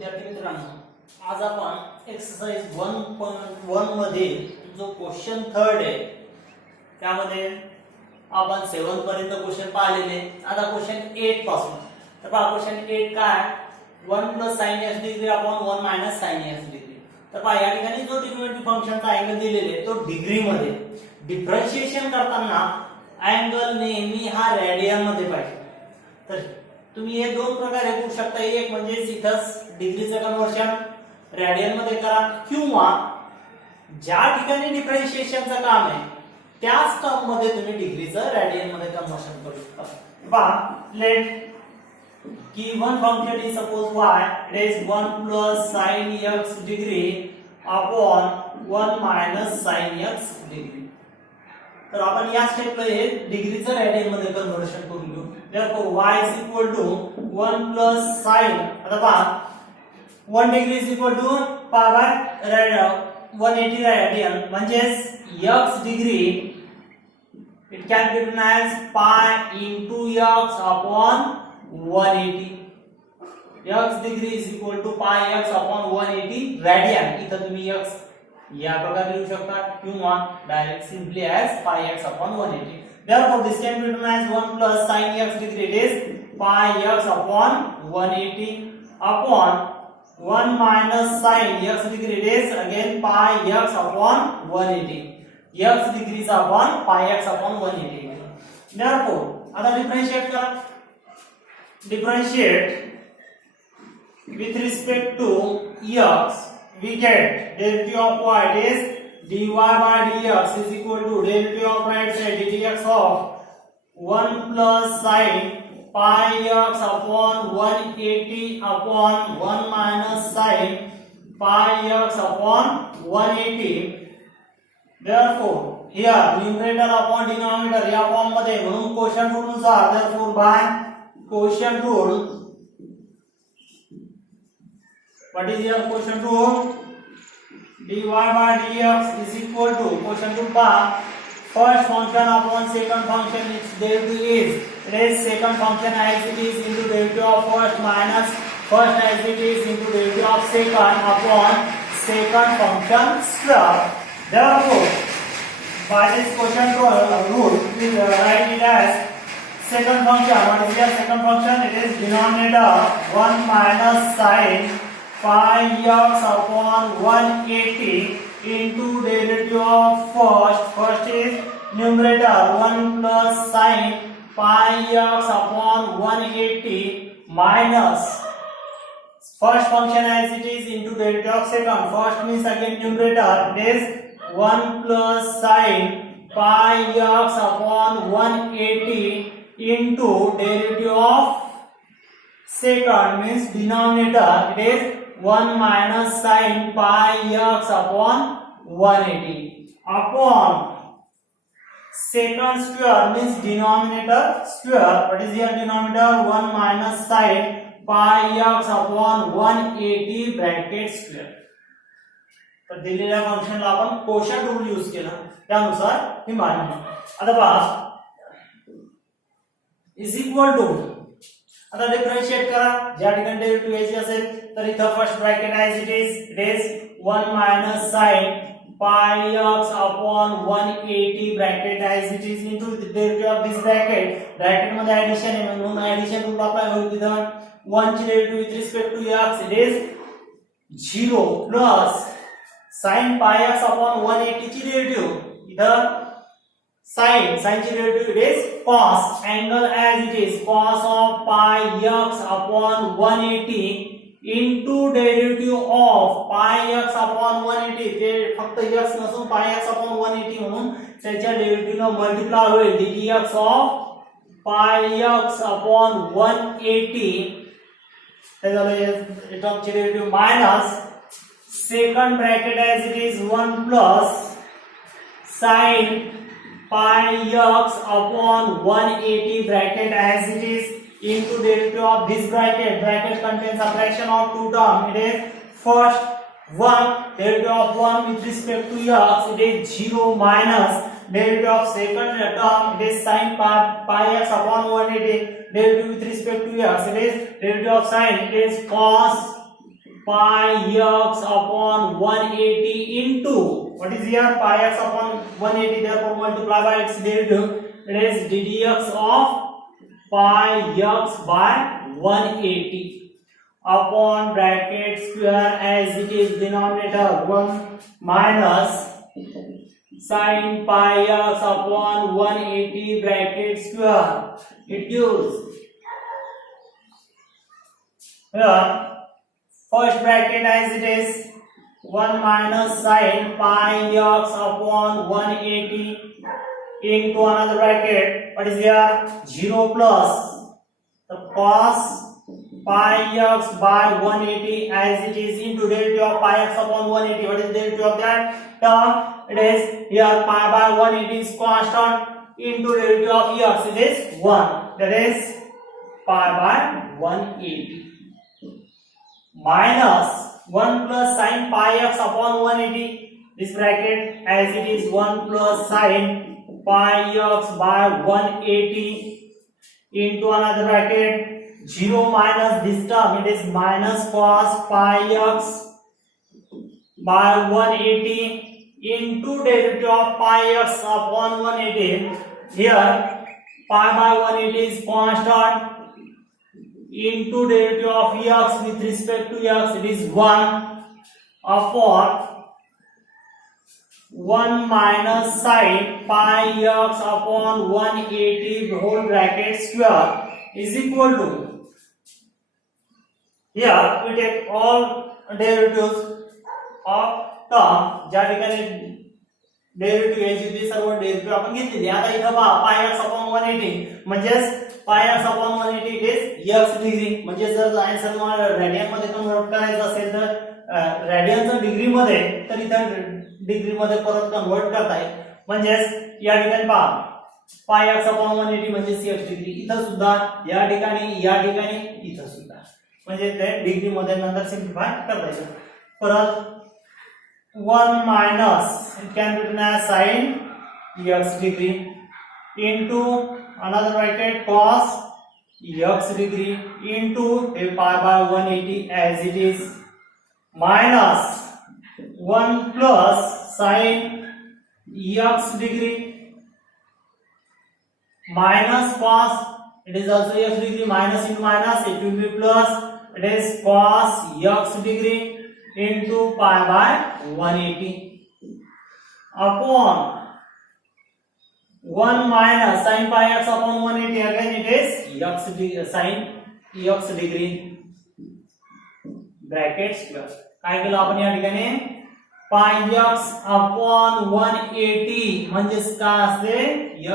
विद्यार्थी मित्रांनो, आज आपण एक्सरसाइज 1.1 मध्ये जो क्वेश्चन थर्ड आहे त्यामध्ये आपण 7 पर्यंत क्वेश्चन पाहिलेले. आता क्वेश्चन 8 पासून तर पहा क्वेश्चन 8 काय 1 + sin x degree upon 1 - sin x degree. तर पहा या ठिकाणी जो ट्रिग्नोमेट्री फंक्शनचा अँगल दिलेले आहे तो डिग्री मध्ये डिफरन्शिएशन करताना अँगल नेहमी हा रेडियन मध्ये पाहिजे. तर तुम्ही हे दोन प्रकारे करू शकता. एक म्हणजे इथंच डिग्रीचं कन्वर्शन रेडियन मध्ये करा किंवा ज्या ठिकाणी डिफरन्शिएशनचं काम आहे त्याच टर्म मध्ये तुम्ही डिग्रीचं रेडियन मध्ये कन्वर्शन करू शकता. पहा late given function is suppose y it is 1 + sin x degree upon 1 - sin x degree. तर आपण या स्टेपला हे डिग्रीचं रेडियन मध्ये कन्वर्शन करून घेऊ. therefore y = 1 + sin. आता पहा 1 डिग्री = पाय बाय 180 रेडियन म्हणजे x degree it can be written as pi into x upon 180. x degree = pi x upon 180 radian. इथं तुम्ही x या प्रकारे लिहू शकता किंवा direct simply as pi x upon 180. therefore this can be written as 1 + sin x degree it is pi x upon 180 upon 1 - sin x degree it is again pi x upon 180. x degree upon pi x upon 180. therefore आता differentiate करा. differentiate with respect to x we get derivative of y is dy by dx is equal to derivative of right side dx of 1 + sin pi x upon 180 upon 1 - sin pi x upon 180. therefore here numerator upon denominator या form मध्ये म्हणून quotient rule नुसार therefore by quotient rule. What is your quotient rule? dy by dx is equal to quotient rule by first function upon second function its derivative is raise second function as it is into derivative of first minus first as it is into derivative of second upon second function square. therefore by this quotient rule we write it as second function. What is your second function? It is denominator 1 - sin pi x upon 180 into derivative of first. First is numerator 1 + sin pi x upon 180 minus first function as it is into derivative of second. First means again numerator it is 1 + sin pi x upon 180 into derivative of second means denominator it is 1 - sin pi x upon 180 upon second square means denominator square. What is your denominator? 1 - sin pi x upon 180 bracket square. तर दिलेल्या फंक्शनला आपण quotient rule use केला त्यानुसार ही मांडणी. आता पहा is equal to आता डिफरन्शिएट करा. ज्या ठिकाणी डेरिव्हेटिव्ह घ्यायची असेल तर इथं first bracket as it is 1 - sin pi x upon 180 bracket as it is into the derivative of this bracket. Bracket मध्ये ऍडिशन आहे म्हणून ऍडिशन रूल अप्लाय होईल. इथं 1 ची derivative with respect to x it is 0 plus sin pi x upon 180 ची derivative इथं sin ची derivative it is cos. angle as it is cos of pi x upon 180 into derivative of pi x upon 180. ते फक्त x नसून pi x upon 180 म्हणून त्याच्या derivative न multiply होईल dx of pi x upon 180. हे झालं या टर्मचे derivative minus second bracket as it is 1 plus sin pi x upon 180 bracket as it is into derivative of this bracket. Bracket contains a fraction of two terms. It is first 1 derivative of 1 with respect to x it is 0 minus derivative of second term it is sin pi x upon 180 derivative with respect to x it is derivative of sin it is cos pi x upon 180 into, what is here, pi x upon 180, therefore multiply by its derivative, it is ddx of pi x by 180 upon bracket square, as it is denominator 1 minus sin pi x upon 180 bracket square. It gives here first bracket as it is 1 minus sin pi x upon 180 into another bracket, what is here, 0 plus the cos pi x by 180 as it is into derivative of pi x upon 180. What is the derivative of that term? It is here pi by 180 is constant into derivative of x, it is 1, that is pi by 180 minus 1 plus sin pi x upon 180, this bracket as it is 1 plus sin pi x by 180 into another bracket 0 minus this term, it is minus cos pi x by 180 into derivative of pi x upon 180. Here pi by 180 is constant into derivative of x with respect to x, it is 1 upon 1 minus sin pi x upon 180 whole bracket square is equal to, here we take all derivatives of term, ज्या ठिकाणी derivative याची ती सर्व derivative आपण घेतलेली. आता इथं पहा पाय x upon 180 म्हणजेच पाय x upon 180 is x degree, म्हणजे जर आन्सर तुम्हाला रेडियन मध्ये कन्वर्ट करायचं असेल तर रेडियनचं डिग्री मध्ये, तर इथं डिग्री मध्ये परत कन्वर्ट करताय. म्हणजेच या ठिकाणी पहा पाय x upon 180 म्हणजे x डिग्री, इथं सुद्धा या ठिकाणी इथं सुद्धा, म्हणजे ते डिग्री मध्ये नंतर सिम्प्लिफाय करता येईल. परत 1 minus, it can be written as sin x degree into another bracket cos x degree into a pi by 180 as it is minus 1 plus sin x degree minus cos, it is also x degree, minus into minus, it will be plus, it is cos x degree into pi by 180 upon 1 minus sin pi x upon 180, again it is x degree, sin x degree bracket square. काय केलं आपण या ठिकाणी pi x upon 180 म्हणजेच काय असते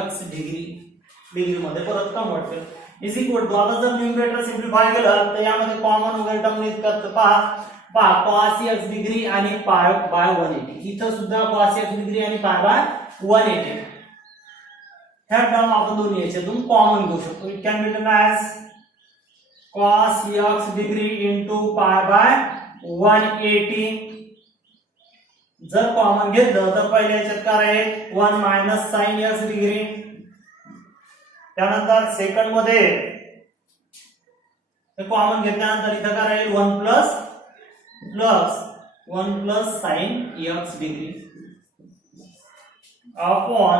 x degree मध्ये परत कन्वर्ट केलं इज इक्वल टू, आता जर न्यूमरेटर सिम्प्लिफाय केलं तर यामध्ये कॉमन वगैरे टर्म निघतात. पहा cos x डिग्री आणि pi by 180, इथं सुद्धा cos x डिग्री आणि pi by 180 ह्या टर्म आपण दोन्ही याच्यातून कॉमन घेऊ शकतो. It can be written as cos x degree into pi by 180. जर कॉमन घेतलं तर पहिल्या याच्यात काय आहे 1 minus sin x डिग्री, त्यानंतर सेकंड मध्ये कॉमन घेतल्यानंतर इथं काय राहील 1 plus sin x degree upon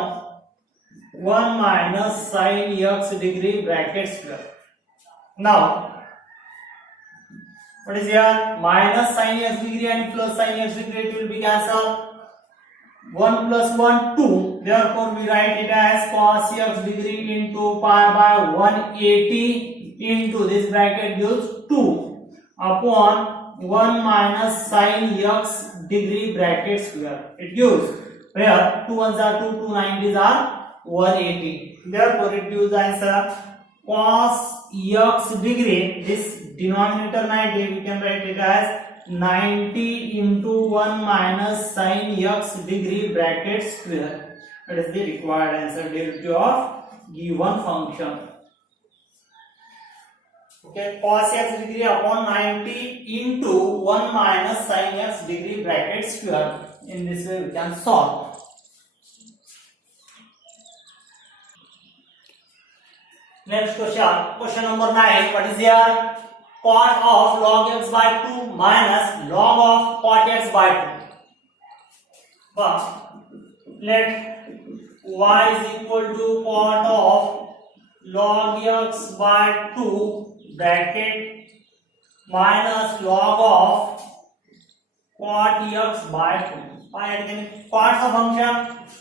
1 minus sin x degree bracket square. Now what is here, minus sin x degree and plus sin x degree, it will be cancelled. 1 plus 1 2, therefore we write it as cos x degree into pi by 180 into this bracket gives 2 upon 1 minus sin x degree bracket square. It gives where 2 ones are 2, 2 90s are 180. Therefore it gives answer cos x degree, this denominator 90 we can write it as 90 into 1 minus sin x degree bracket square. That is the required answer, derivative of given function. Okay, cos x degree upon 90 into 1 minus sin x degree bracket square. In this way we can solve. Next question, question number 9. What is here? Cot of log x by 2 minus log of cot x by 2. But let y is equal to cot of log x by 2 bracket minus log of cot x by 2. या ठिकाणी cot चा function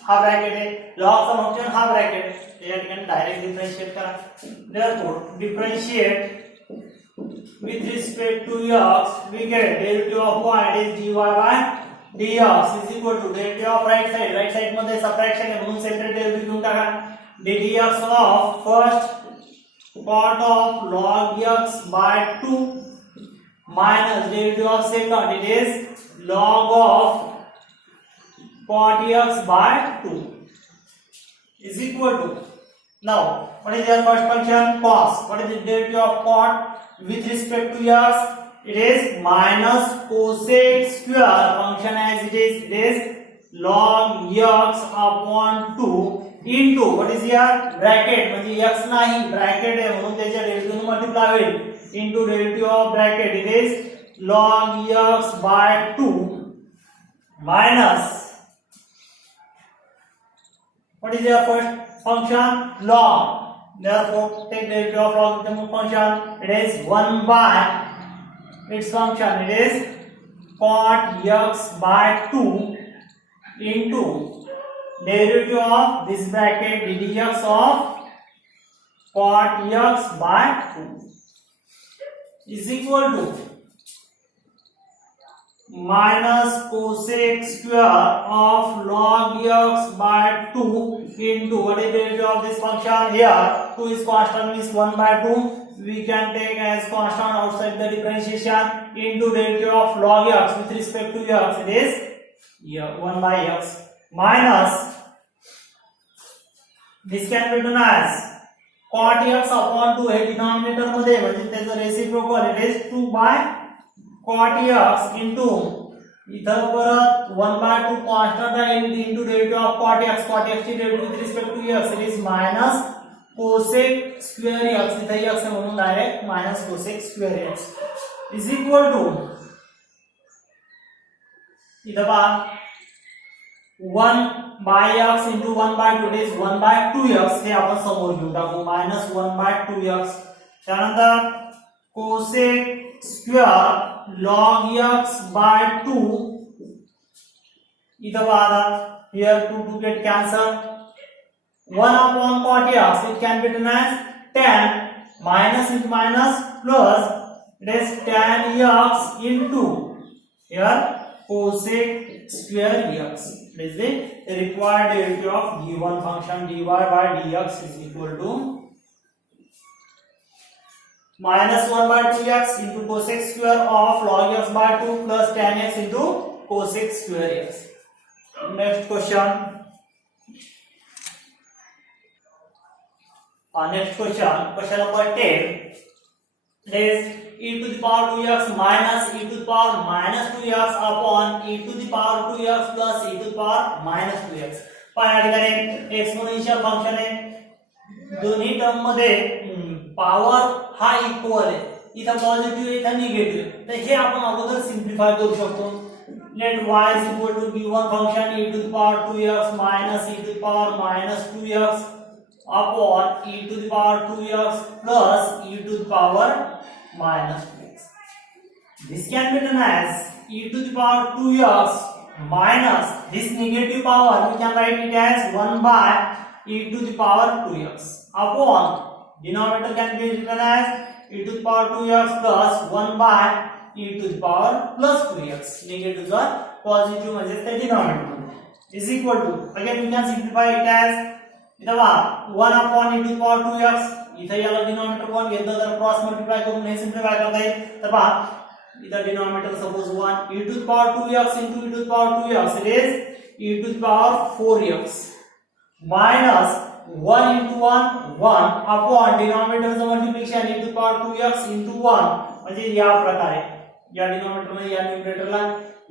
हा bracket आहे, log चा function हा bracket आहे. या ठिकाणी डायरेक्ट डिफरन्शिएट करा. Therefore differentiate with respect to x, we get derivative of y is dy by dx is equal to derivative of right side मध्ये सबट्रॅक्शन आहे म्हणून सेपरेट डेरिव्हेटिव्ह घेऊन टाका. dx of first cot of log x by 2 minus derivative of second, it is log of cot x by 2 is equal to, now what is your first function? Cos. What is the derivative of cot with respect to x? It is minus cosec square function as it is log x upon 2 into what is here bracket म्हणजे x नाही bracket आहे म्हणून त्याच्या derivative ने multiply होईल into derivative of bracket, it is log x by 2 minus what is your first function? Log. Therefore take derivative of log with the function, it is 1 by its function, it is cot x by 2 into derivative of this bracket dx of cot x by 2 is equal to minus cosec square of log x by 2 into what is the derivative of this function? Here 2 is constant, means 1 by 2 we can take as constant outside the differentiation into derivative of log x with respect to x, it is 1 by x minus this can be written as cot x upon 2 hey denominator मध्ये म्हणजे त्याचं reciprocal, it is 2 by cot x into इथं परत 1 by 2 constant आहे into derivative of cot x ची derivative with respect to x, it is minus cosec square x, इथं x आहे म्हणून direct minus cosec square x is equal to, इथं पहा 1 by x into 1 by 2 is 1 by 2x हे आपण समोर घेऊन टाकू minus 1 by 2x. त्यानंतर cosec square log x by 2 इथं पहा here 2 get cancelled, 1 upon cot x it can be written as tan minus into minus plus, it is tan x into here cosec square x. This is the required derivative of given function dy by dx is equal to minus 1 by 2x into cosec square of log x by 2 plus tan x into cosec square x. Next question. Question number 10. It is e to the power 2x minus e to the power minus 2x upon e to the power 2x plus e to the power minus 2x. पण या ठिकाणी exponential function आहे, दोन्ही term मध्ये power हा equal आहे, इथं positive आहे इथं निगेटिव्ह आहे, तर हे आपण अगोदर सिम्प्लिफाय करू शकतो. Let y is equal to given function e to the power 2x minus e to the power minus 2x upon e to the power 2x plus e to the power minus 2x. This can be written as e to the power 2x minus this negative power, we can write it as 1 by e to the power 2x upon denominator can be written as e to the power 2x plus 1 by e to the power plus 2x. Negatives are positive म्हणजे ते denominator is equal to, again we can simplify it as इथं 1 upon e to the power 2x, इथं याला denominator 1 घेतलं तर cross multiply करून हे simplify करता येईल. तर पहा इधर denominator suppose 1 e to the power 2x into e to the power 2x, it is e to the power 4x minus 1 into 1 1 upon denominator चं multiplication e to the power 2x into 1 म्हणजे या प्रकारे या denominator मध्ये या न्यूमरेटरला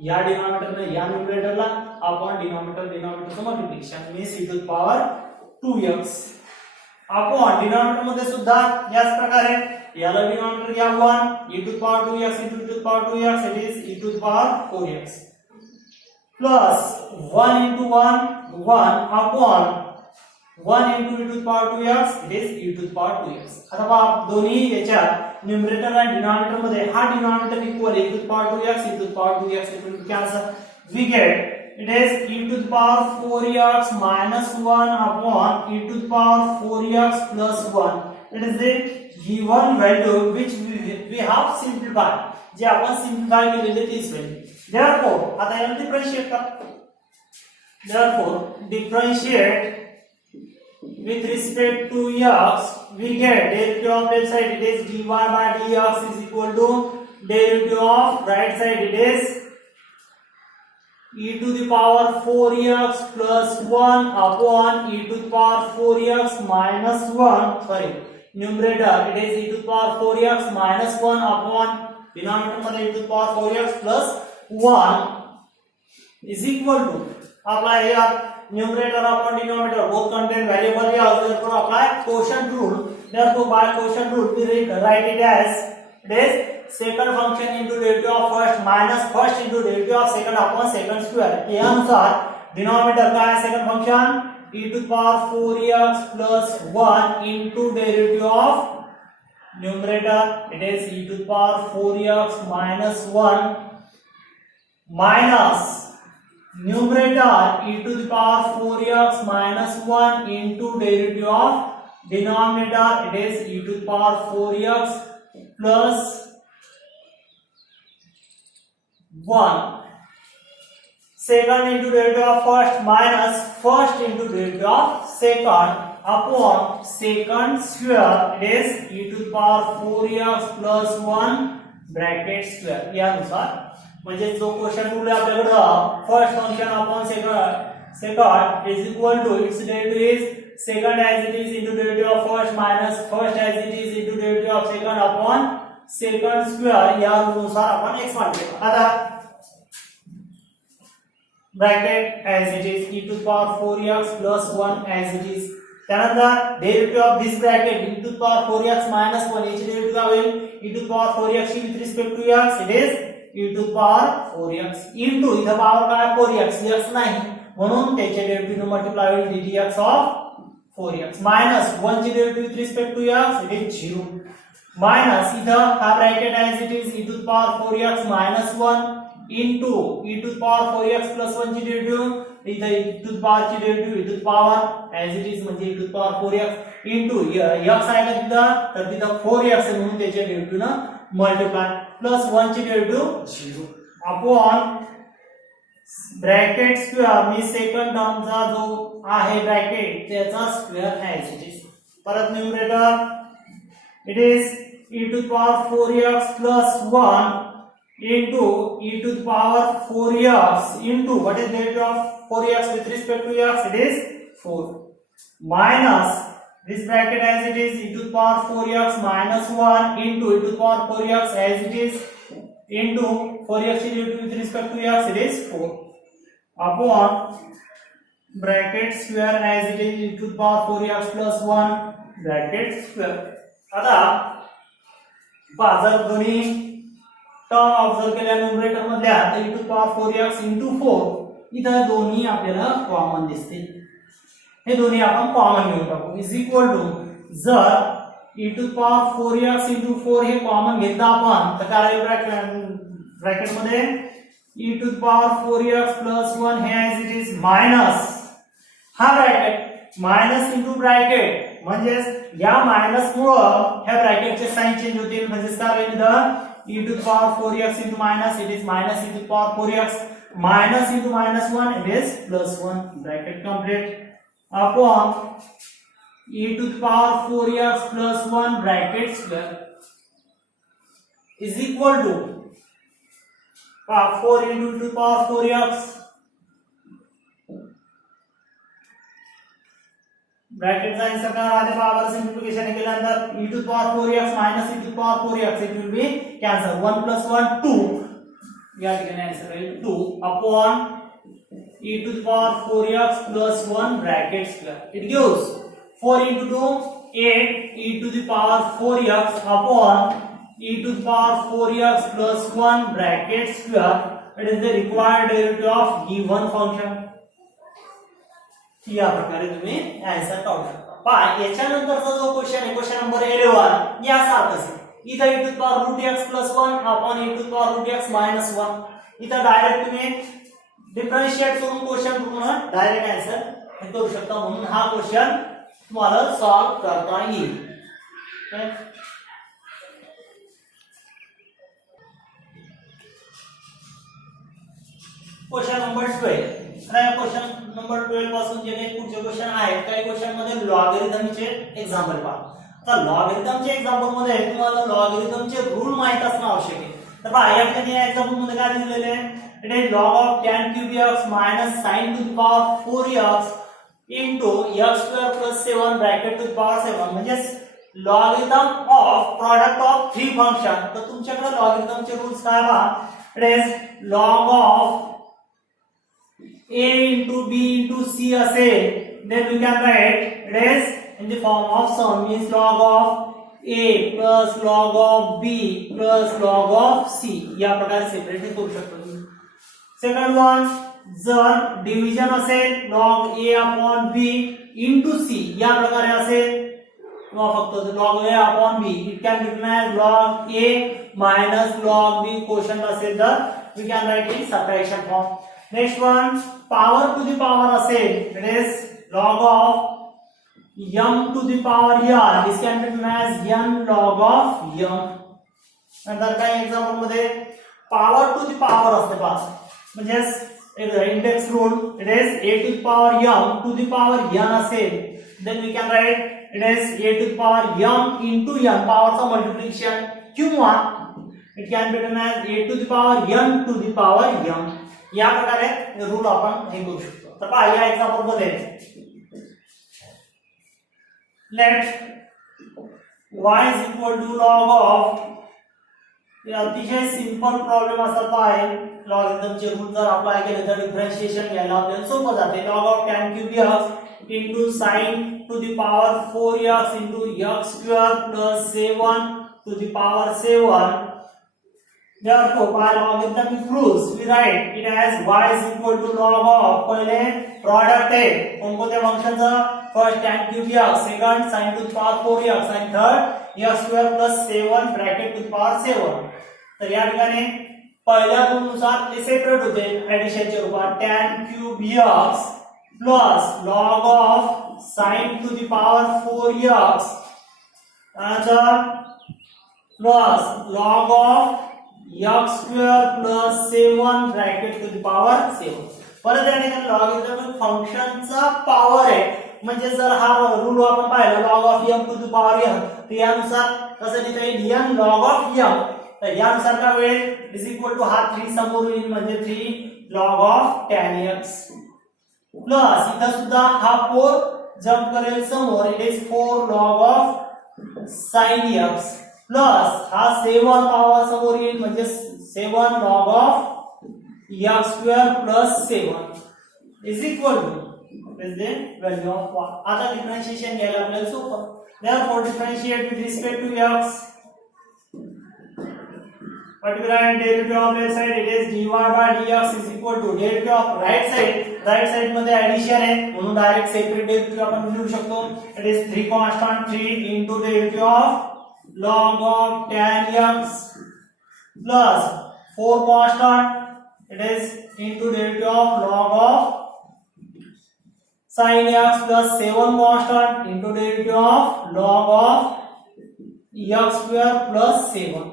या denominator मध्ये या न्यूमरेटरला अपॉन डिनोमिनेटर चं multiplication means e to the power 2x upon denominator मध्ये सुद्धा याच प्रकारे याला डिनॉमिनेटर घ्या 1 e to the power 2x into e to the power 2x, it is e to the power 4x plus 1 into 1 upon 1 into e to the power 2x, it is e to the power 2x. आता पहा दोन्ही याच्यात numerator आणि denominator मध्ये हा denominator equal e to the power 2x, e to the power 2x, it will cancel. We get it is e to the power 4x minus 1 upon e to the power 4x plus 1. It is the given value which we have simplified. जे आपण simplify केलेले तीच value. Therefore आता याला differentiate करा. Therefore differentiate with respect to x, we get derivative of left side, it is dy by dx is equal to derivative of right side, it is e to the power 4x plus 1 upon e to the power 4x minus 1, sorry, numerator it is e to the power 4x minus 1 upon denominator e to the power 4x plus 1 is equal to, apply here numerator upon denominator both contain variable here, therefore apply quotient rule. Therefore by quotient rule we write it as it is second function into derivative of first minus first into derivative of second upon second square. या अनुसार denominator का है second function e to the power 4x plus 1 into derivative of numerator, it is e to the power 4x minus 1 minus numerator e to the power 4x minus 1 into derivative of denominator, it is e to the power 4x plus 1. Second into derivative of first minus first into derivative of second upon second square, it is e to the power 4x plus 1 bracket square. यानुसार म्हणजे जो question rule आहे आपल्याकडे first function upon second is equal to its derivative is second as it is into derivative of first minus first as it is into derivative of second upon second square या अनुसार आपण expand केला. आता bracket as it is e to the power 4x plus 1 as it is. त्यानंतर derivative of this bracket e to the power 4x minus 1 याचे derivative काय होईल e to the power 4x with respect to x, it is e to the power 4x into इथं power काय 4x x नाही म्हणून त्याचे derivative multiply होईल ddx of 4x minus 1 चे derivative with respect to x, it is 0 minus इथं हा bracket as it is e to the power 4x minus 1 into e to the power 4x plus 1 चे derivative इथं e to the power चे derivative e to the power as it is म्हणजे e to the power 4x into x आहे का तिथं तर तिथं 4x आहे म्हणून त्याचे डेरिवेटिव ना मल्टिप्लाय प्लस 1 चे डेरिवेटिव 0 अपॉन ब्रॅकेट स्क्वेअर मी सेकंड टर्मचा जो आहे ब्रॅकेट त्याचा स्क्वेअर एज इट इज. परत numerator it is e to the power 4x plus 1 into e to the power 4x into what is derivative of 4x with respect to x, it is 4 minus this bracket as it is e to the power 4x minus 1 into e to the power 4x as it is into 4x with respect to x, it is 4 upon bracket square as it is e to the power 4x plus 1 bracket square. आता जर दोन्ही term observe केल्या numerator मधल्या तर e to the power 4x into 4 इथं दोन्ही आपल्याला common दिसतील. हे दोन्ही आपण कॉमन घेऊन टाकू इज इक्वल टू जर e to the power 4x into 4 हे कॉमन घेतलं आपण तर काय राहील ब्रॅकेट मध्ये e to the power 4x plus 1 हे as it is मायनस हा ब्रॅकेट मायनस इंटू ब्रॅकेट म्हणजे या मायनस मुळे ह्या ब्रॅकेटचे साइन चेंज होतील म्हणजे काय होईल e to the power 4x into minus, it is minus e to the power 4x minus into minus 1, it is plus 1 bracket complete upon e to the power 4x plus 1 bracket square is equal to 4 into e to the power 4x bracket चा answer काय राहते power सिंप्लिफिकेशन केल्यानंतर e to the power 4x minus e to the power 4x it will be cancel 1 plus 1 2 या ठिकाणी answer Raheel 2 upon e to the power 4x plus 1 bracket square. It gives 4 into 2 8 e to the power 4x upon e to the power 4x plus 1 bracket square. It is the required derivative of given function. या प्रकारे तुम्ही answer काढू शकता. पहा याच्यानंतरचा जो question आहे question number 11 या सारखाच आहे. इथं e to the power root x plus 1 upon e to the power root x minus 1. इथं डायरेक्ट तुम्ही डिफरन्शिएट करून क्वेश्चन पूर्ण डायरेक्ट आन्सर करू शकता. म्हणून हा क्वेश्चन तुम्हाला सॉल्व करता येईल. Question number 12. क्वेश्चन नंबर 12 पासून जे काही पुढचे क्वेश्चन आहेत काही क्वेश्चन मध्ये लॉगरिथमचे एक्झाम्पल पहा. आता लॉगरिथमचे एक्झाम्पल मध्ये तुम्हाला लॉगरिथमचे रूल माहित असणे आवश्यक आहे. तर पहा या ठिकाणी या एक्झाम्पल मध्ये काय दिलेले आहे it is log of tan cube x minus sin to the power 4x into x square plus 7 bracket to the power 7 म्हणजे logarithm of product of three function. तर तुमच्याकडे लॉगरिथमचे रूल्स काय पहा it is log of a into b into c असेल then we can write it is in the form of sum means log of a plus log of b plus log of c या प्रकारे separately करू शकतो. Second one जर division असेल log a upon b into c या प्रकारे असेल किंवा फक्त log a upon b it can be written as log a minus log b quotient असेल तर we can write in subtraction form. Next one power to the power असेल it is log of m to the power n this can be written as n log of m. नंतर काही example मध्ये power to the power असते पहा म्हणजे index rule it is a to the power m to the power n असेल then we can write it is a to the power m into n power चा multiplication किंवा it can be written as a to the power n to the power m या प्रकारे rule आपण हे करू शकतो. तर पहा या एक्झाम्पल मध्ये let y is equal to log of अतिशय सिंपल प्रॉब्लेम असतात आहे. लॉगरिथमचे रूल जर अप्लाय केले तर डिफरन्शिएशन घ्यायला आपल्याला सोपं जाते. log of tan cube x into sin to the power 4x into x square plus 7 to the power 7. Therefore, by logarithmic rules, we write it as y is equal to log of पहिले product आहे कोणत्या फंक्शनचा first tan cube x second sin to the power 4x आणि third x square plus 7 bracket to the power 7. तर या ठिकाणी पहिल्या rule नुसार ते सेपरेट होते ऍडिशनच्या रूपात tan cube x plus log of sin to the power 4x and plus log of x square plus 7 bracket to the power 7. परत या ठिकाणी लॉगरिथमिक फंक्शनचा पॉवर आहे म्हणजे जर हा रूल आपण पाहिला log of m to the power n तर यानुसार कसं लिहिता येईल n log of m. तर यानुसार काय होईल इज इक्वल टू हा 3 समोर येईल म्हणजे 3 log of tan x plus इथं सुद्धा हा 4 जंप करेल समोर it is 4 log of sin x plus हा 7 पॉवर समोर येईल म्हणजे 7 log of x square plus 7 is equal to is the value of 1. आता डिफरन्शिएशन घ्यायला आपल्याला सोपं. Therefore differentiate with respect to x. Particular derivative of left side it is dy by dx is equal to derivative of right side. Right side मध्ये addition आहे म्हणून direct separate derivative आपण लिहू शकतो. It is 3 constant 3 into derivative of log of tan x plus 4 constant it is into derivative of log of sin x plus 7 constant into derivative of log of x square plus 7.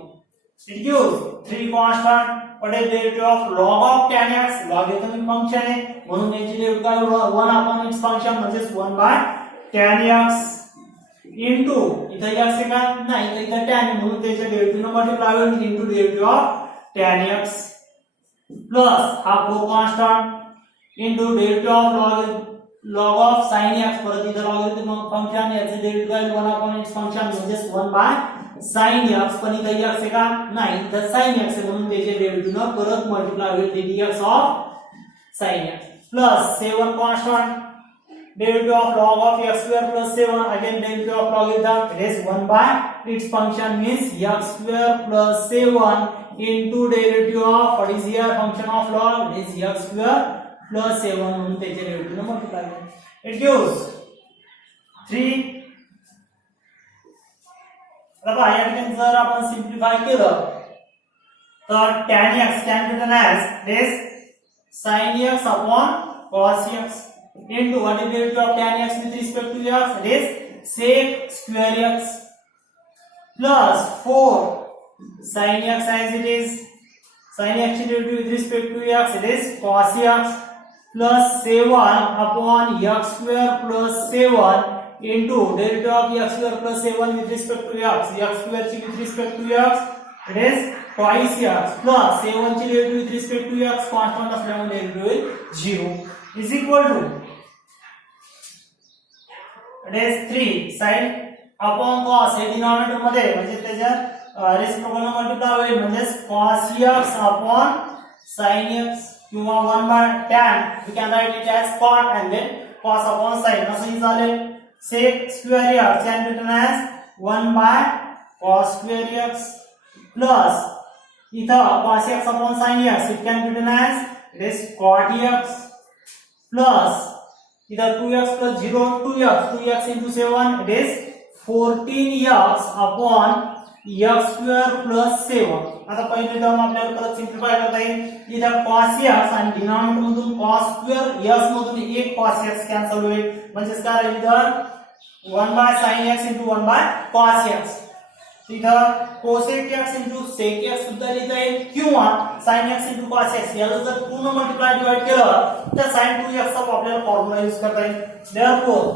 It gives 3 constant. What is derivative of log of tan x? Logarithmic function आहे म्हणून याची derivative 1 upon its function म्हणजे 1 by tan x into इथं x आहे का नाही तर इथं tan आहे म्हणून त्याच्या डेरिव्हेटिव्ह मल्टिप्लाय होईल into derivative of tan x plus हा 4 constant into derivative of log of sin x परत इथं लॉगरिथमिक फंक्शन याचे डेरिव्हेटिव्ह 1 upon its function म्हणजे 1 by sin x पण इथं x आहे का नाही तर sin x आहे म्हणून त्याचे डेरिव्हेटिव्ह परत मल्टिप्लाय होईल dx of sin x plus 7 constant derivative of log of x square plus 7, again derivative of logarithm, it is 1 by its function means x square plus 7 into derivative of what is here function of log, it is x square plus 7 म्हणून त्याचे derivative multiply. It gives 3. आता या ठिकाणी जर आपण simplify केलं तर tan x can be written as this sin x upon cos x into what is the derivative of tan x with respect to x, it is sec square x plus 4 sin x as it is, sin x derivative with respect to x, it is cos x plus 7 upon x square plus 7 into derivative of x square plus 7 with respect to x square with respect to x, it is twice x plus 7 ची derivative with respect to x constant असल्यामुळे derivative 0 is equal to, it is 3 sin upon cos hey denominator मध्ये म्हणजे त्याच्या reciprocal multiply होईल म्हणजे cos x upon sin x किंवा 1 by tan we can write it as cot and then cos upon sin असंही झाले. sec square x can be written as 1 by cos square x plus इथं cos x upon sin x it can be written as it is cot x plus इधर 2x plus 0 2x into 7 it is 14x upon x square plus 7. आता पहिली term आपल्याला परत simplify करता येईल. इधर cos x आणि डिनॉमिनेटर मधून cos स्क्वेअर x मधून एक cos x कॅन्सल होईल म्हणजे काय राहील इधर 1 by sin x into 1 by cos x. इधर cosec x into sec x सुद्धा लिहिता येईल किंवा sin x into cos x याला जर पूर्ण मल्टिप्लाय डिवाइड केलं तर sin 2x चा आपल्याला फॉर्म्युला यूज करता येईल. therefore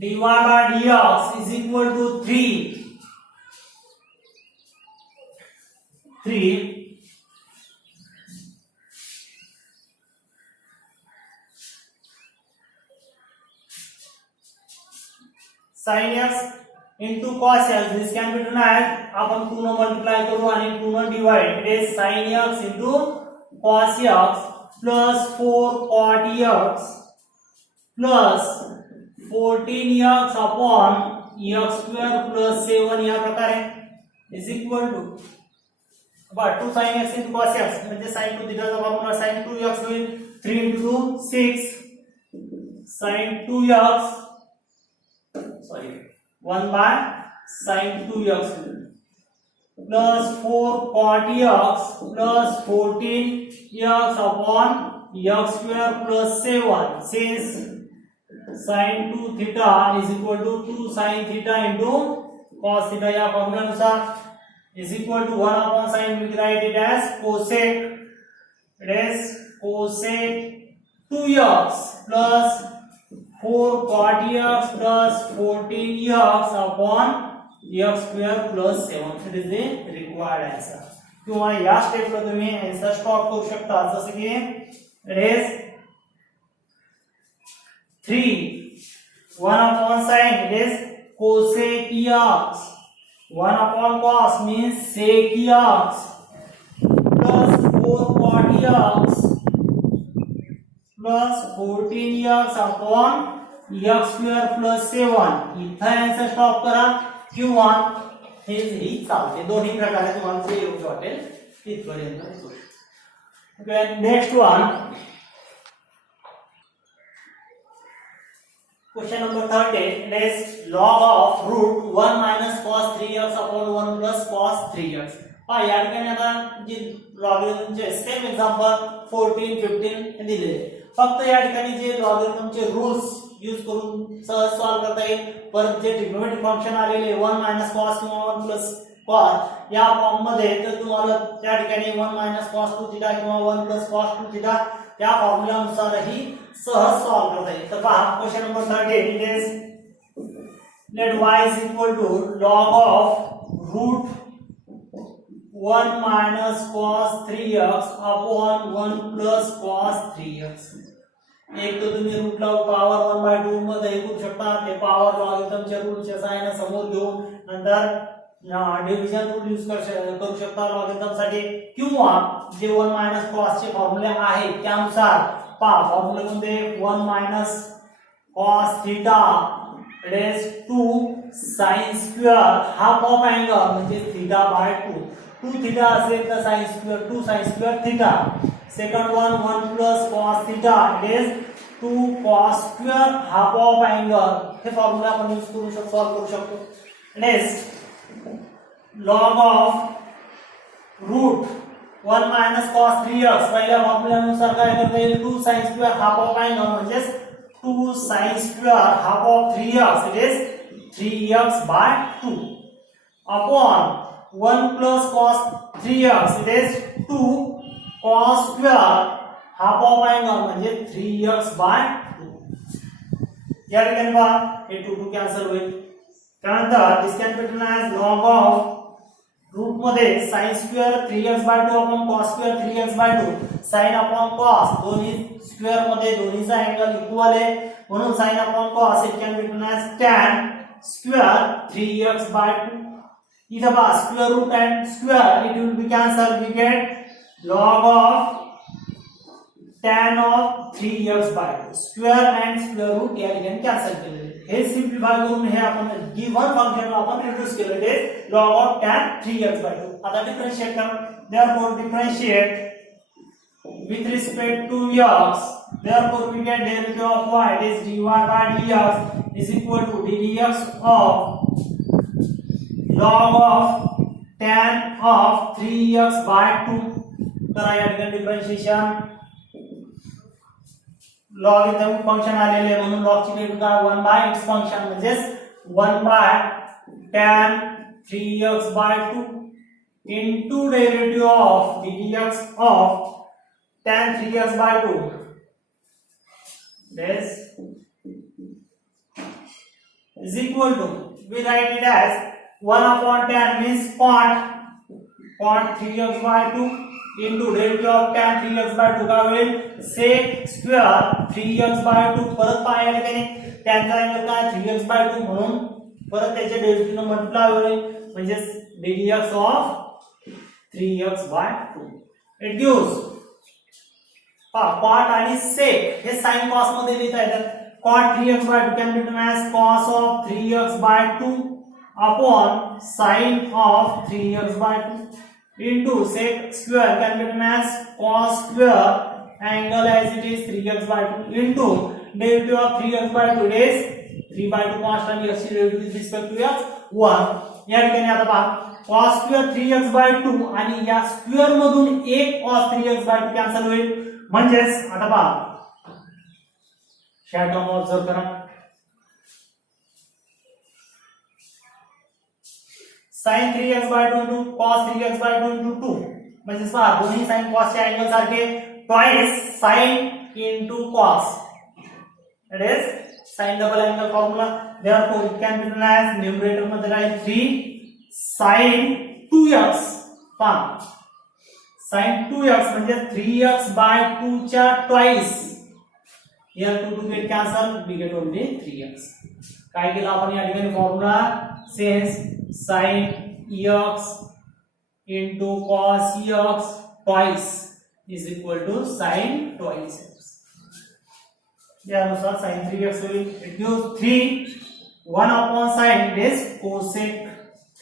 dy by dx is equal to 3 sin x into cos x. This can be written as आपण पूर्ण मल्टिप्लाय करू आणि पूर्ण divide, it is sin x into cos x plus 4 cot x plus 14x upon x square plus 7 या प्रकारे is equal to 2 sin x into cos x म्हणजे sin 2 थीटाचा formula sin 2x होईल 3 into 6 sin 2x 1 by sin 2x plus 4 cot x plus 14x upon x square plus 7 since sin 2 theta is equal to 2 sin theta into cos theta या formula नुसार is equal to 1 upon sin, we write it as cosec, it is cosec 2x plus 4 cot x plus 14x upon x square plus 7. It is the required answer. किंवा या स्टेपला तुम्ही answer stop करू शकता जसे की it is 3 1 upon sin, it is cosec x 1 upon cos means sec x plus 4 cot x plus 14x upon x square plus 7. इथं answer stop करा किंवा हे चालते दोन्ही प्रकारे तुम्हाला जे योग्य वाटेल तिथपर्यंत. Okay next one Question number 30, it is log of root 1 minus cos 3x upon 1 plus cos 3x. या ठिकाणी आता जी लॉगरिथमचे सेम एक्झाम्पल 14 15 दिले फक्त या ठिकाणी जे लॉगरिथमचे रूल्स यूज करून सहज सॉल्व करता येईल. परत जे ट्रिग्नोमेट्रिक फंक्शन आलेले 1 minus cos किंवा 1 plus cos या फॉर्म मध्ये तर तुम्हाला त्या ठिकाणी 1 minus cos 2 थीटा किंवा 1 plus cos 2 थीटा त्या फॉर्म्युलानुसार ही सहज सॉल्व करता येईल. तर पहा question number 30 it is let y is equal to log of root 1 minus cos 3x upon 1 plus cos 3x. एक तो तुम्ही रूटला पॉवर 1/2 मध्ये करू शकता ते पॉवर लॉगरिथमच्या रूलच्या सहाय्याने समोर घेऊन नंतर डिव्हिजन रूल यूज करू शकता लॉगरिथम साठी किंवा जे 1 मायनस cos चे फॉर्म्युले आहेत त्यानुसार पहा फॉर्म्युला मध्ये 1 मायनस कॉस थिटा रेज 2 sine square half of angle म्हणजे थिटा बाय 2 थिटा असेल तर sine square 2 sine square theta second one 1 plus cos theta रेज 2 cos square half of angle हे फॉर्म्युला आपण यूज करू शकतो सॉल्व करू शकतो next log of root 1 minus cos 3x पहिल्या फॉर्म्युल्यानुसार काय करता येईल 2 sine square half of angle म्हणजे 2 sin square half of 3x it is 3x by 2 upon 1 plus cos 3x it is 2 cos square half of angle म्हणजे 3x by 2 या ठिकाणी पहा हे 2 कॅन्सल होईल त्यानंतर this can be written as log of root मध्ये sin square 3x by 2 upon cos square 3x by 2 sin upon cos दोन्ही square मध्ये दोन्हीचा अँगल इक्वल आहे म्हणून sin upon cos it can be written as tan square 3x by 2 इथं पहा square root and square it will be cancel we get log of tan of 3x by 2 square and square root या ठिकाणी cancel केलेले हे simplify करून हे आपण given function आपण reduce केले ते log of tan 3x by 2 आता डिफरन्शिएट करा therefore differentiate with respect to x therefore we get derivative of y it is dy by dx is equal to ddx of log of tan of 3x by 2 करा या ठिकाणी differentiation log इथं function आलेले म्हणून log ची value काय 1 bye x function म्हणजे 1 bye tan 3x by 2 into derivative of ddx of tan 3x by 2 this is equal to we write it as 1 upon tan means cot 3x by 2 into derivative of tan 3x by 2 का होईल sec square 3x by 2 परत पहा या ठिकाणी त्यांचा angle काय 3x by 2 म्हणून परत त्याच्या डेरिव्हेटिव्ह ने मल्टिप्लाय होईल म्हणजे ddx of 3x by 2 it gives cot आणि sec हे sin cos मध्ये लिहिता येतात cot 3x by 2 can be written as cos of 3x by 2 upon sin of 3x by 2 into sec square can be written as cos square angle as it is 3x by 2 into derivative of 3x by 2 is 3 by 2 constant x derivative with respect to x 1 या ठिकाणी आता पहा cos square 3x by 2 आणि या square मधून एक cos 3x by 2 cancel होईल म्हणजेच आता पहा शॅडो ऑब्झर्व करा sin 3x by 2 into cos 3x by 2 into 2 म्हणजे पहा दोन्ही sin cos चे अँगल सारखे twice sin into cos it is sin double angle formula therefore it can be written as numerator मध्ये राहील 3 sin 2x पहा sin 2x म्हणजे 3x by 2 च्या twice here 2 to get cancel we get only 3x काय केलं आपण या ठिकाणी formula since sin x into cos x twice is equal to sin twice x यानुसार sin 3x होईल it gives 3 1 upon sin is cosec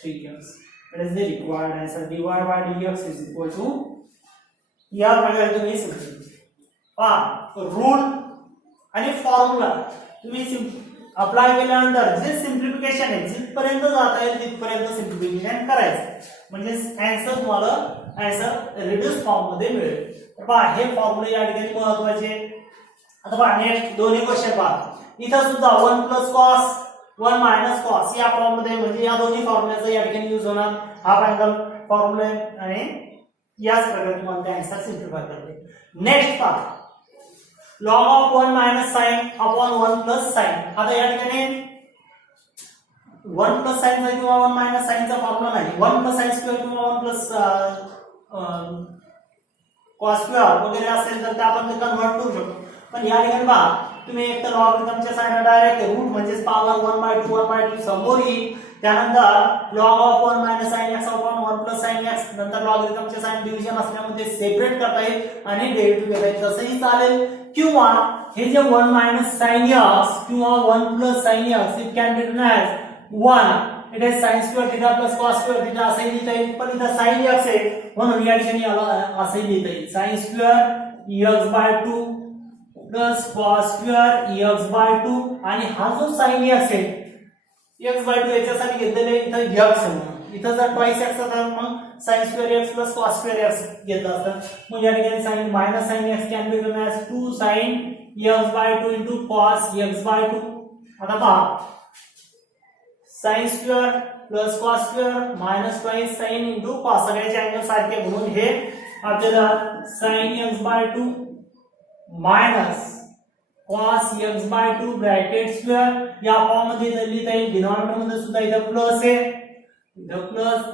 3x that is the required answer dy by dx is equal to या प्रकारे तुम्ही simplify rule आणि formula तुम्ही apply केल्यानंतर जे simplification आहे जिथपर्यंत जाता येईल तिथपर्यंत सिम्प्लिफिकेशन करायचं म्हणजे आन्सर तुम्हाला आन्सर रिड्यूस फॉर्म मध्ये मिळेल पहा हे फॉर्म्युले या ठिकाणी महत्त्वाचे आता पहा नेक्स्ट दोन्ही क्वेश्चन पहा इथं सुद्धा 1 प्लस कॉस 1 मायनस कॉस या फॉर्म मध्ये म्हणजे या दोन्ही फॉर्म्युल्याचा या ठिकाणी यूज होणार हाफ अँगल फॉर्म्युला आणि याच प्रकारे तुम्हाला ते आन्सर सिम्प्लिफाय करते नेक्स्ट पहा log of 1 minus sin upon 1 plus sin आता या ठिकाणी 1 plus sin चा किंवा 1 minus sin चा फॉर्म्युला नाही 1 plus sin स्क्वेअर किंवा 1 plus cos स्क्वेअर वगैरे असेल तर ते आपण ते कन्वर्ट करू शकतो पण या ठिकाणी पहा तुम्ही एक तर लॉगरिथमच्या साइनला डायरेक्ट रूट म्हणजे पॉवर 1/2 1/2 समोर येईल त्यानंतर log of 1 minus sine x upon 1 plus sine x, नंतर लॉगरिथमचे साइन डिव्हिजन असल्यामुळे ते सेपरेट करता येईल आणि डेरिव्हेटिव्ह घेता येईल तसंही चालेल, किंवा हे जे 1 मायनस साइन एक्स किंवा 1 plus sine x it can be written as 1 it is sin square theta plus cos square theta असे लिहिता येईल, पण इथं sin x आहे म्हणून या ठिकाणी असे लिहिता येईल sin square x/2 plus cos square x/2 आणि हा जो sin x आहे x/2 याच्यासाठी घेतलेले इथं x म्हणून, इथं जर twice x तर मग sin square x plus cos square x घेतलं असतं, मग या ठिकाणी sin minus sin x can be written as 2 sin x/2 into cos x/2. आता पहा sin square plus cos square minus twice sin into cos सगळ्याचे अँगल सारखे म्हणून हे आपल्याला sin x/2 मायनस cos x/2 ब्रॅकेट स्क्वेअर या फॉर्म मध्ये लिहिता येईल. डिनॉमिनेटर मध्ये सुद्धा इथं प्लस आहे, इथं प्लस,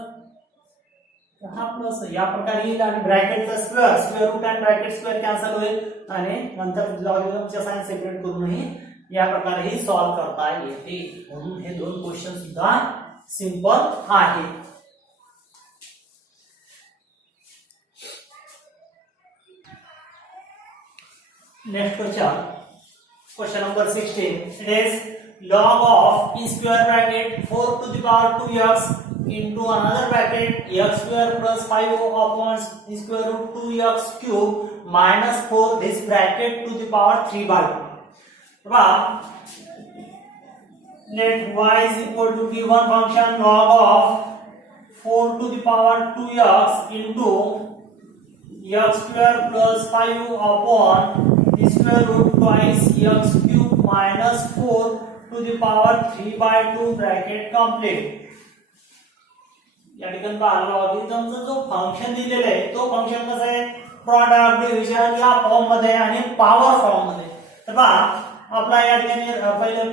हा प्लस या प्रकारे येईल आणि ब्रॅकेटचा स्क्वेअर स्क्वेअर रूट आणि ब्रॅकेट स्क्वेअर कॅन्सल होईल आणि नंतर लॉगरिथमचे साइन सेपरेट करूनही या प्रकारे सॉल्व करता येते. म्हणून हे दोन क्वेश्चन सुद्धा सिंपल आहे. Next question number 16. It is log of in square bracket 4 to the power 2x into another bracket x square plus 5 upon square root 2x cube minus 4 this bracket to the power 3/2. Let y is equal to given function log of 4 to the power 2x into x square plus 5 upon square root twice x cube minus 4 to the power 3/2 bracket complete. या ठिकाणी लॉगरिथमचा जो function दिलेला आहे तो function कसा आहे, product division या form मध्ये आणि पॉवर फॉर्म मध्ये. तर पहा आपला या ठिकाणी पहिले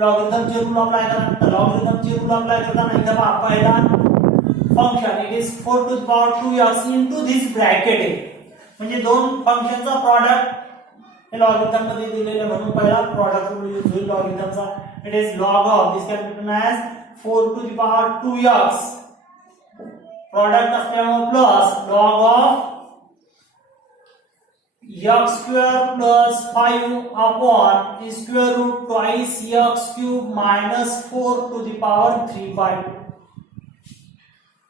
लॉगरिथमचे रूल अप्लाय करा, तर लॉगरिथमचे रूल अप्लाय करताना इथं पहा पहिला function it is 4 to the power 2x into this bracket आहे, म्हणजे दोन फंक्शनचा प्रॉडक्ट हे लॉगरिथम मध्ये दिलेले म्हणून पहिला प्रॉडक्ट रूल यूज होईल लॉगरिथमचा. It is log of this can be written as 4 to the power 2x product असल्यामुळे plus log of x square plus 5 upon square root twice x cube minus 4 to the power 3/2.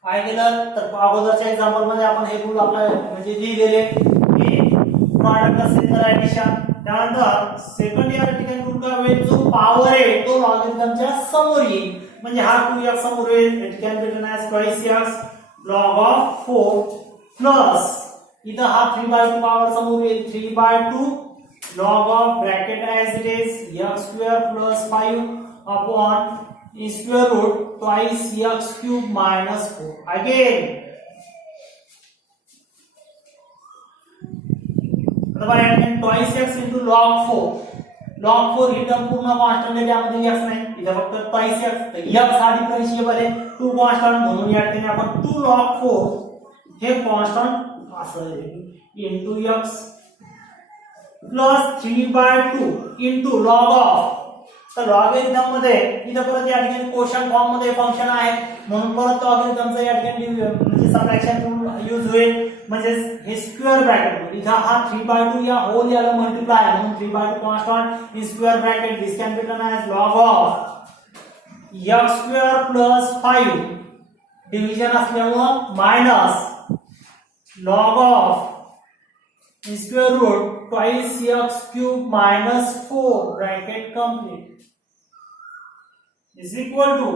काय केलं तर अगोदरच्या example मध्ये आपण हे rule आपल्या म्हणजे लिहिलेले की प्रॉडक्ट असेल तर ऍडिशन, त्यानंतर सेकंड या ठिकाणी रूल काय होईल, जो पॉवर आहे तो लॉगरिथमच्या समोर येईल, म्हणजे हा 2x समोर येईल, it can be written as twice x log of 4 प्लस इथं हा 3/2 पॉवर समोर येईल 3/2 log of bracket as it is x square plus 5 upon square root twice x cube minus 4. Again twice x into log 4. log 4 he term पूर्ण constant आहे, त्यामध्ये x नाही, इथं फक्त twice x, तर x हा डिफरन्शिएबल आहे 2 कॉन्स्टंट म्हणून या ठिकाणी आपण 2 log 4 हे कॉन्स्टंट असं into x plus 3/2 into log of, तर लॉगरिथम मध्ये इथं परत या ठिकाणी क्वोशंट फॉर्म मध्ये फंक्शन आहे म्हणून परत लॉगरिथमचा या ठिकाणी म्हणजे सबट्रॅक्शन रूल यूज होईल, म्हणजे हे स्क्वेअर ब्रॅकेट इथं हा 3/2 या होल याला मल्टिप्लाय आहे म्हणून 3/2 constant in square bracket this can be written as log of x square plus 5 division असल्यामुळे minus log of square root twice x cube minus 4 bracket complete is equal to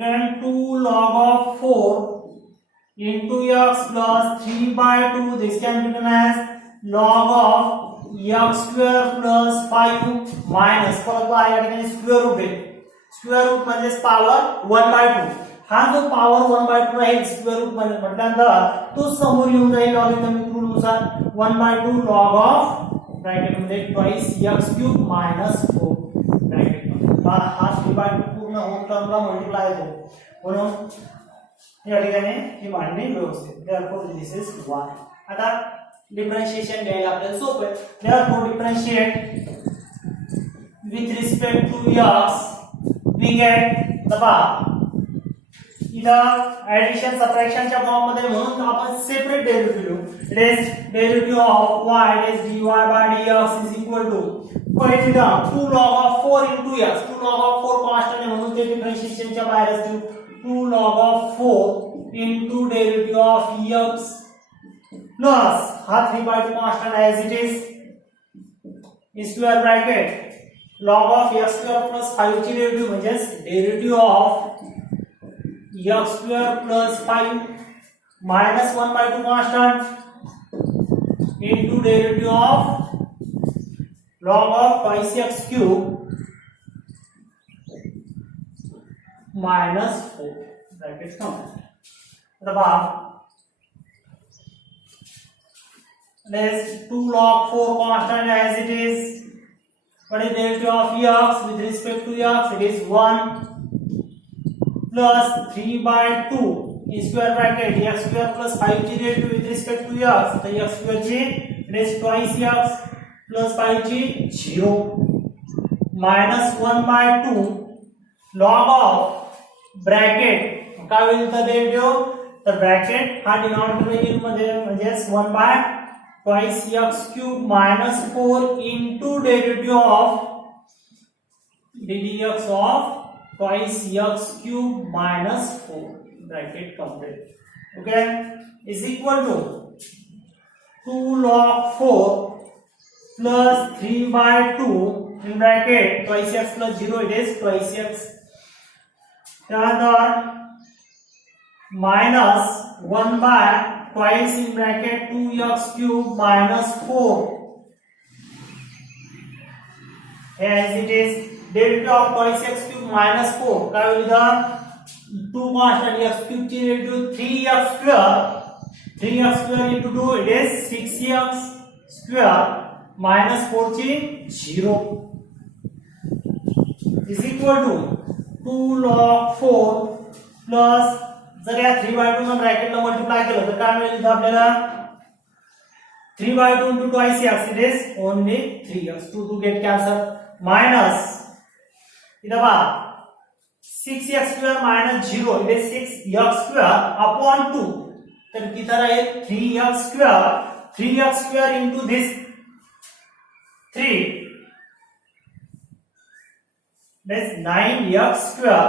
then 2 log of 4 into x plus 3/2 this can be written as log of x square plus 5 minus परत या ठिकाणी square root आहे, square root म्हणजे power 1/2, हा जो power 1/2 आहे square root मध्ये म्हटल्यानंतर तो समोर येऊन जाईल लॉगरिथमिक रूल नुसार 1/2 log of ब्रॅकेट मध्ये twice x cube minus 4 bracket मध्ये हा 3/2 पूर्ण होल टर्मला मल्टिप्लाय होतो म्हणून या ठिकाणी ही मांडणी व्यवस्थित. therefore this is y. आता डिफरन्शिएशन घ्यायला आपल्याला सोपं आहे. therefore differentiate with respect to x we get दबा इथं ऍडिशन सबट्रॅक्शनच्या फॉर्म मध्ये म्हणून आपण separate derivative it is derivative of y it is dy by dx is equal to पहिली term 2 log of 4 into x 2 log of 4 constant आहे म्हणून ते डिफरन्शिएशनच्या बाहेर असतील 2 log of 4 into derivative of x plus हा 3/2 constant as it is square bracket log of x square plus 5 ची derivative म्हणजे derivative of x square plus 5 minus 1/2 constant into derivative of log of twice x cube minus 4 brackets complete above this 2 log 4 constant as it is what is derivative of x with respect to x it is 1 plus 3/2 in square bracket x square plus 5 ची derivative with respect to x so x square ची it is twice x plus 5 ची 0 minus 1/2 log of bracket काय होईल तर derivative तर bracket हा denominator मध्ये म्हणजे 1 by twice x cube minus 4 into derivative of ddx of twice x cube minus 4 bracket complete okay is equal to 2 log 4 plus 3/2 in bracket twice x plus 0 it is twice x त्यानंतर minus 1 by twice in bracket 2x cube minus 4 as it is derivative of twice x cube minus 4 काय होईल इथं 2 constant x cube ची derivative 3x square into 2 it is 6x square minus 4 ची 0 is equal to 2 log 4 plus जर या 3/2 ने bracket ला multiply केलं तर काय मिळेल इथं आपल्याला 3/2 into twice x it is only 3x 2 get cancel minus इधर बा 6x square minus 0 it is 6x square upon 2 तर कितना है 3x square into this 3 that's 9x square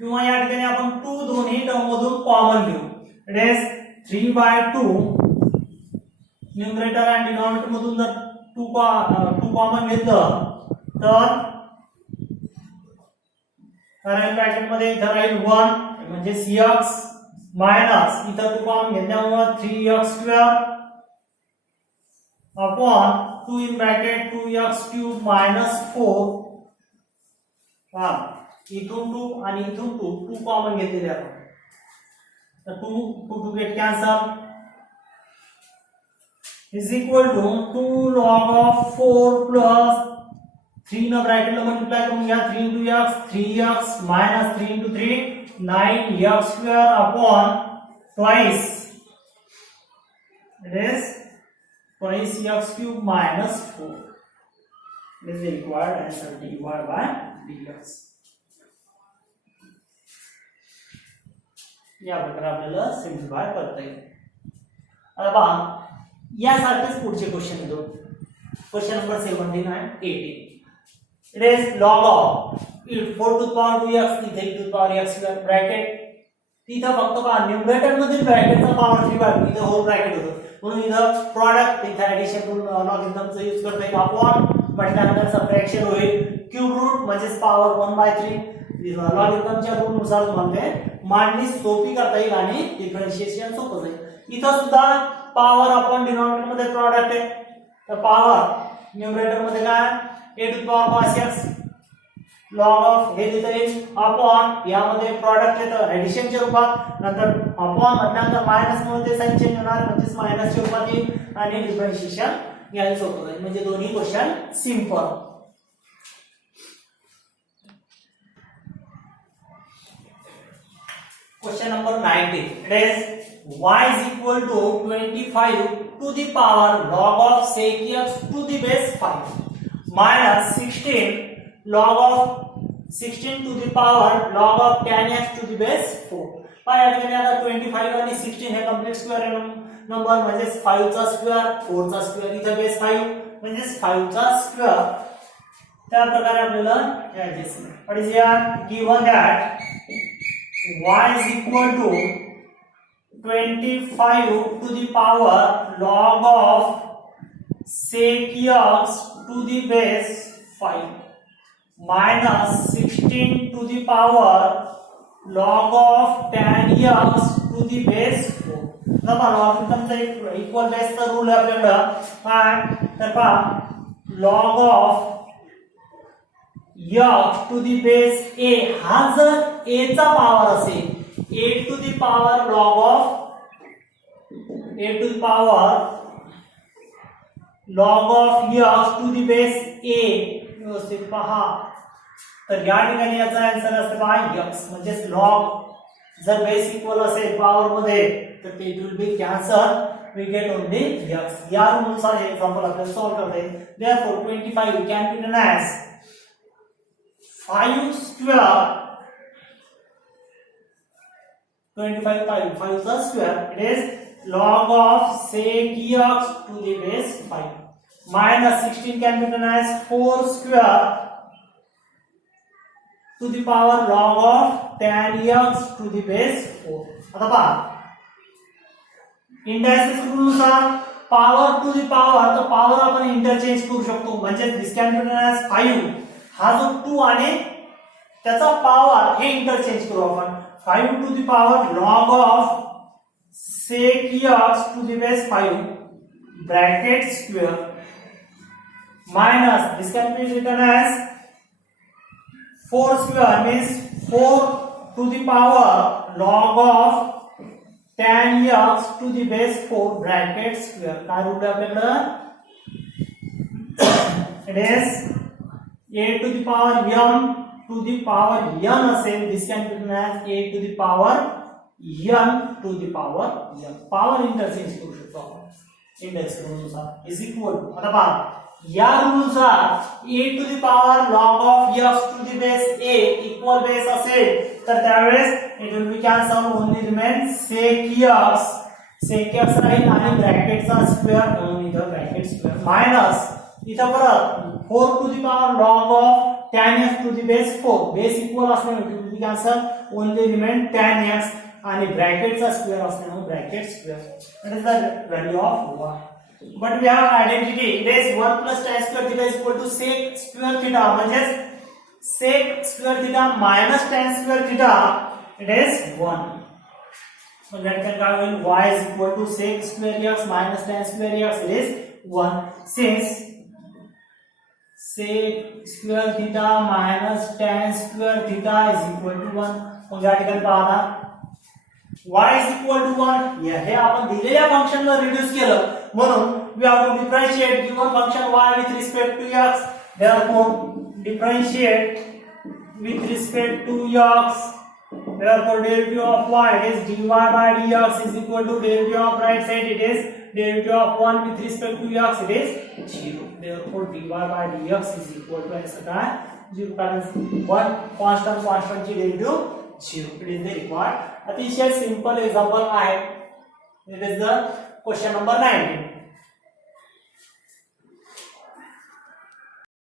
किंवा या ठिकाणी आपण 2 दोन्ही टर्म मधून कॉमन घेऊ इट इज 3/2 न्यूमरेटर आणि डिनॉमिनेटर मधून जर 2 कॉमन घेतलं तर कारण ब्रॅकेट मध्ये इथं राहील 1 म्हणजे cx मायनस इथं 2 कॉमन घेतल्यामुळे 3x square upon 2 in bracket 2x cube minus 4 हा इथून 2 आणि इथून 2 कॉमन घेतलेले आपण तर 2 get cancel is equal to 2 log of 4 plus 3 ना ब्रॅकेट ला मल्टिप्लाय करून घ्या 3 into x 3x minus 3 into 3 9x square upon twice it is twice x cube minus 4 this is the required answer dy by dx या प्रकारे आपल्याला simplify करता येईल आता पहा यासारखेच पुढचे क्वेश्चन येतो question number 17 and 18 it is log of 4 to the power 2x 3 to the power x square bracket तिथं फक्त का न्यूमरेटर मधील ब्रॅकेटचा पॉवर 3/2 इथं होल ब्रॅकेट होतो म्हणून इथं प्रॉडक्ट इथं ऍडिशन रूल लॉगरिथमचा यूज करता येईल अपॉन म्हटल्यानंतर सबट्रॅक्शन होईल क्यूब रूट म्हणजे पॉवर 1/3 लॉगरिथमच्या रूल नुसार तुम्हाला मांडणी सोपी करता येईल आणि डिफरन्शिएशन सोपं जाईल इथं सुद्धा पॉवर आपण डिनॉमिनेटर मध्ये प्रॉडक्ट आहे तर पॉवर न्यूमरेटर मध्ये काय a to the power cos x log of हे देता येईल अपॉन यामध्ये प्रॉडक्ट येतं ऍडिशनच्या रूपात नंतर अपॉन म्हटल्यानंतर मायनस मुळे ते साइन चेंज होणार म्हणजे मायनसच्या रूपात येईल आणि डिफरन्शिएशन यायचं होतं म्हणजे दोन्ही question simple question number 19 it is y is equal to 25 to the power log of sec x to the base 5 minus 16 log of 16 to the power log of tan x to the base 4. या ठिकाणी आता 25 आणि 16 हे complete square number म्हणजे 5 चा square 4 चा square इथे base 5 म्हणजे 5 चा स्क्वेअर. त्या प्रकारे आपल्याला adjust what is here given that y is equal to 25 to the power log of sec x to the base 5 minus 16 to the power log of tan x to the base 4. Number लॉगरिथमचा एक equal बेसचा rule आहे आपल्याकडे काय तर पहा log of x to the base a हा जर a चा पावर असेल a to the power log of a to the power log of x to the base a व्यवस्थित पहा तर या ठिकाणी याचा आन्सर असतो पहा x म्हणजे लॉग जर बेस इक्वल असेल पॉवर मध्ये तर ते will be cancel we get only x. या रूलनुसार हे एक्झाम्पल आपल्याला सॉल्व करता येईल. Therefore 25 can be written as 5 square 25 5 चा square it is log of sec x to the base 5 minus 16 can be written as 4 square to the power log of tan x to the base 4. आता पहा indices रूलनुसार power to the power तर power आपण interchange करू शकतो म्हणजे this can be written as 5 हा जो 2 आणि त्याचा पॉवर हे इंटरचेंज करू आपण 5 to the power log of sec x to the base 5 bracket square minus this can be written as 4 square means 4 to the power log of tan x to the base 4 bracket square. काय rule आहे आपल्याकडे it is a to the power m to the power n असेल this can be written as a to the power n to the power n. Power interchange करू शकतो आपण index रूलनुसार is equal to आता पहा या रूलनुसार a to the power log of x to the base a equal base असेल तर त्यावेळेस it will be cancel only remain sec x राहील आणि ब्रॅकेटचा स्क्वेअर म्हणून इथं ब्रॅकेट स्क्वेअर मायनस इथं परत 4 to the power log of tan x to the base 4 base equal असल्यामुळे it will be cancel only remain tan x आणि ब्रॅकेटचा square असल्यामुळे bracket square it is the value of y. But we have identity. It is 1 plus tan square theta is equal to sec square theta. म्हणजे sec square theta minus tan square theta. It is 1. So that can come in y is equal to sec square x minus tan square x. It is 1. Since sec square theta minus tan square theta is equal to 1. मग या ठिकाणी पहा y is equal to 1 हे आपण दिलेल्या फंक्शनला reduce केलं म्हणून we have to differentiate given function y with respect to x. Therefore differentiate with respect to x. Therefore derivative of y is dy by dx is equal to derivative of right side it is derivative of 1 with respect to x it is 0. Therefore dy by dx is equal to x का 0 कारण 1 constant ची derivative 0. It is the required अतिशय simple example आहे. It is the question number 19.